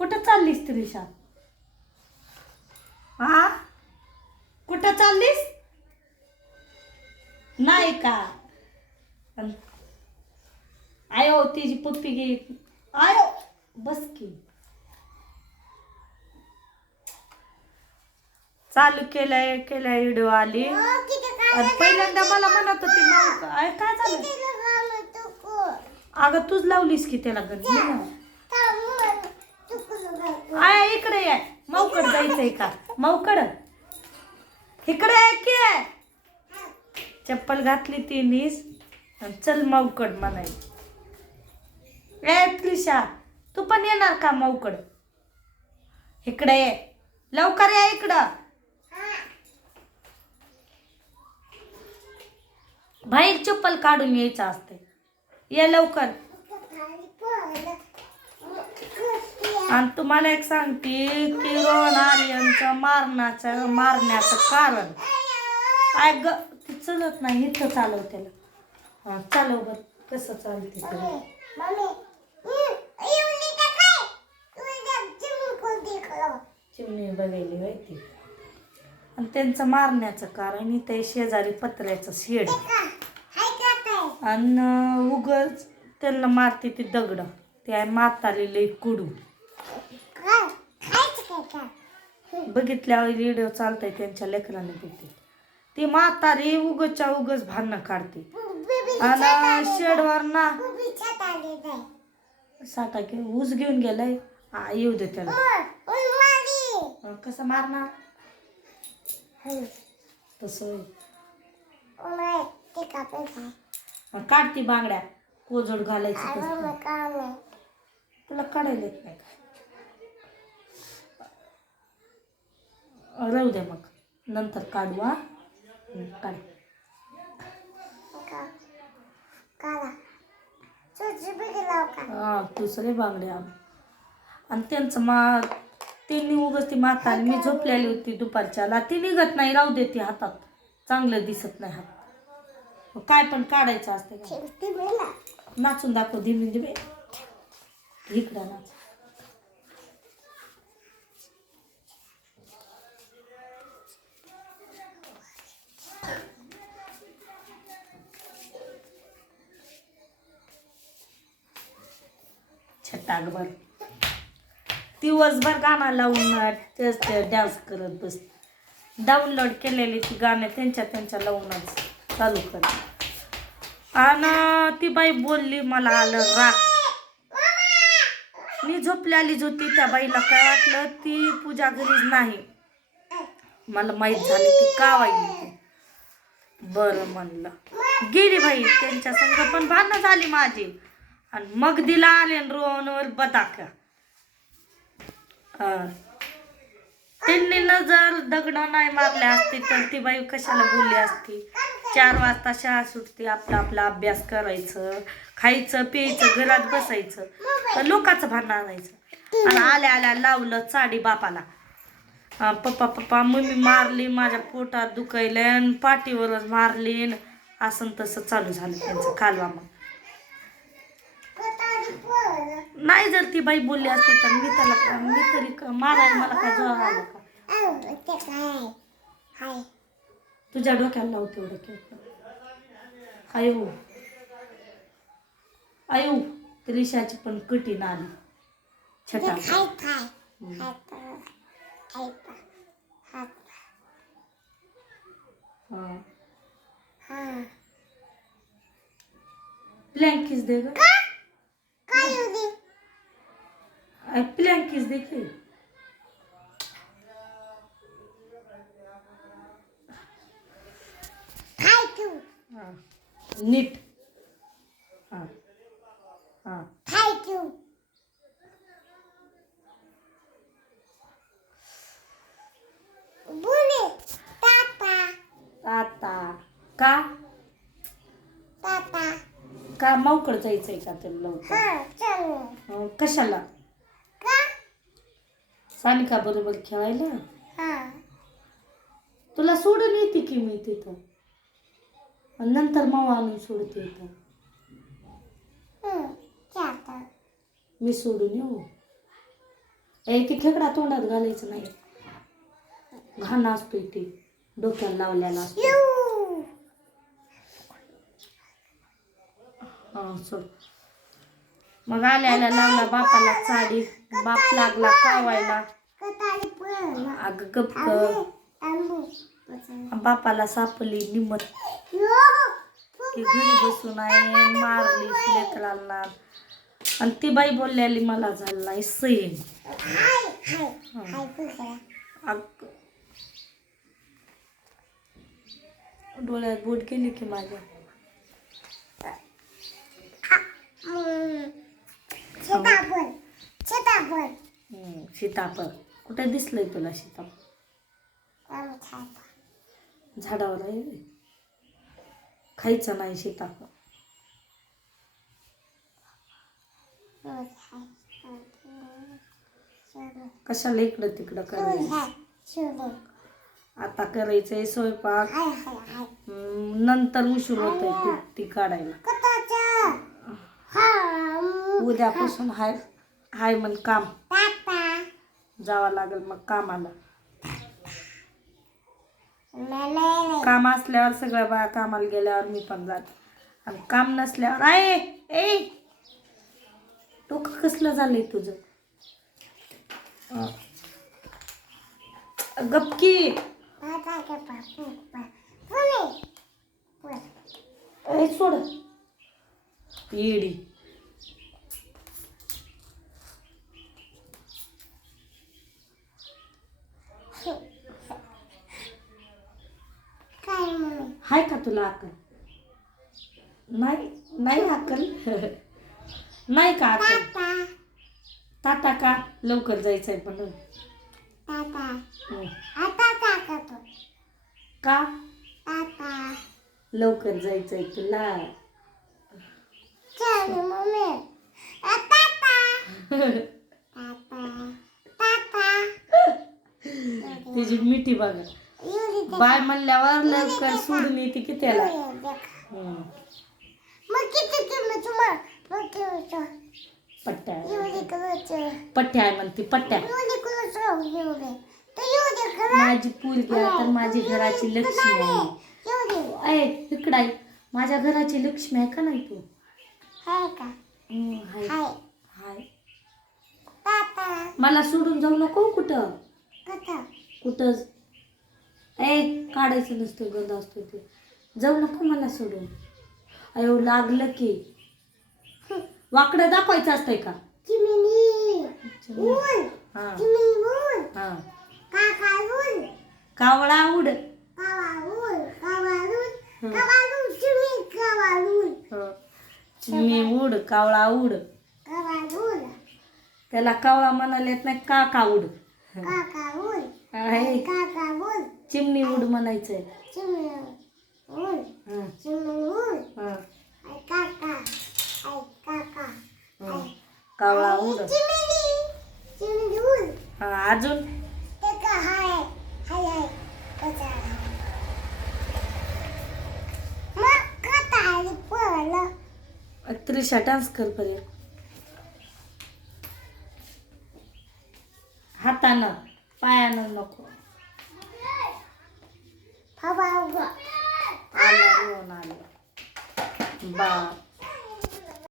कुठं चाललीस त्रिशा? हा, कुठं चाललीस? नाही का? आयो तिची पप्पी घे. आयो बस की. चालू केलंय व्हिडिओ आली आणि पहिल्यांदा मला म्हणत होती मग काय झालं? अगं तूच लावलीस की त्याला गंजी. आय इकडे ये. माऊकड जायचंय का? माऊकड इकडे आहे की. चप्पल घातली तिनीस आणि चल माऊकड म्हणाय. ए त्रिशा तू पण येणार का माऊकड? इकडे ये लवकर या इकडं. बाहेर चप्पल काढून यायचं असते. ये लवकर. आणि तुम्हाला एक सांगते की रोहन आर्यनचं मारण्याचं कारण काय ग ती चलत नाही इथं चालव त्याला. हा चालव बर कसं चालते चिमणी बघायली माहिती. आणि त्यांचं मारण्याचं कारण इथे शेजारी पत्र्याचं शेड आणि उगच त्यांना मारते ती दगड. ते आहे म्हातारीले कुडू. बघितल्यावर व्हिडिओ चालतंय त्यांच्या लेकराने तिथे. ती म्हातारी उगच्या उगच भांडणं काढते आणि शेडवर ना साठा घेऊन ऊस घेऊन गेलाय. येऊ दे त्याला. कसं मारणार तसं काढती बांगड्या कोजड घालायची. तुला काढायला येत नाही का? राहू द्या मग नंतर काढू. काढ दुसरे बांगड्या. आणि त्यांचं त्यांनी उगच ती म्हातारी मी झोपलेली होती दुपारच्याला ती निघत नाही. राहू दे ती हातात चांगलं दिसत नाही हात. काय पण काढायचं असते. नाचून दाखव धीमे धीमे. इकडं नाच. छटाकभर दिवसभर गाणं लावून तेच ते डान्स करत बस. डाउनलोड केलेली ती गाणं त्यांच्या लावूनच चालू कर. आणि ती बाई बोलली मला आलं राग. मी झोपलेलीच होती. त्या बाईला काय वाटलं ती पूजा घरीच नाही. मला माहीत झालं की का वाईली. बरं म्हणलं गेली बाई. त्यांच्या संग पण भांडणं झाली माझी. आणि मग दिला आले रोहनवर बदाका. त्यांनी जर दगड नाही मारले असते तर ती बाई कशाला बोलली असती. 4 वाजता शाळा सुटते. आपला अभ्यास करायचं खायचं प्यायचं घरात बसायचं तर लोकांचं भांडण आणायचं. आणि आल्या लावलं चाडी बापाला. पप्पा मम्मी मारली माझ्या पोटात दुखायले आणि पाठीवरच मारली. असं तसं चालू झालं त्यांचं कालवा. मग नाही जर ती बाई बोलली असती तर मी तरी मारायला मला काय जोर आला का? तुझ्या डोक्याला लावते एवढं. आयु त्रिशाची पण कठीण आली. छटा प्लँकिस दे ग. प्लँकिस देखील नीट. ताता का माऊकड जायचंय का त्याला लवकर? कशाला? सानिका बरोबर खेळायला. तुला सोडून येते की मी तिथं. नंतर मावा आणून सोडते इथं. मी सोडून येऊ. ती खेकडा तोंडात घालायचं नाही, घाण असतोय ते, डोक्याला लावलेला असतो. हा सोड. मग आल्या लावला बापाला चाडी, बाप लागला कावायला. अगं गप बापाला सापली निमत की घरी बसून आहे, मारली लेकरांना. आणि ती बाई बोललेली मला झालं नाही सैन. डोळ्यात बोट गेली की माझ्या. सीताफळ कुठे दिसलंय तुला सीताफळ? झाडावर आहे, खायचं नाही सीताफळ. कशाला इकडं तिकडं करायचं? आता करायचंय स्वयंपाक, नंतर उशीर होतोय ती काढायला. उद्यापासून हाय म्हण काम, जावं लागेल मग कामाला. काम असल्यावर सगळ्या बाया कामाला गेल्यावर मी पण जाते, आणि काम नसल्यावर आहे. डोकं कसलं झालंय तुझं? गपकी सोड येडी. हाय का तुला अक्कल? नाही अक्कल. नाही का अक्कल? टाटा का? लवकर जायचंय म्हणून का? लवकर जायचंय तुला. तिची मिठी बघा, बाय म्हणल्यावर लवकर सोडून येते की त्याला. पट्ट्या आहे म्हणते, पट्ट्या. माझी पोरगी आहे तर माझी घराची लक्ष्मी आहे. इकडं आहे, माझ्या घराची लक्ष्मी आहे का नाही तू? हाय. मला सोडून जाऊ नको कुठं. कुठंच काढायचं नसतं, गंध असतो ते. जाऊ नको मला सोडून. अयो लागलं की. वाकडं दाखवायचं असतंय का? कावळा उड. चिमणी उड, कावळा उड. त्याला कावळा म्हणायला येत नाही, काका उड. चिमणी उड म्हणायचंय. कावळा उड. अजून त्रिशा डान्स कर बरे. हातानं पायानं नको. आलं बा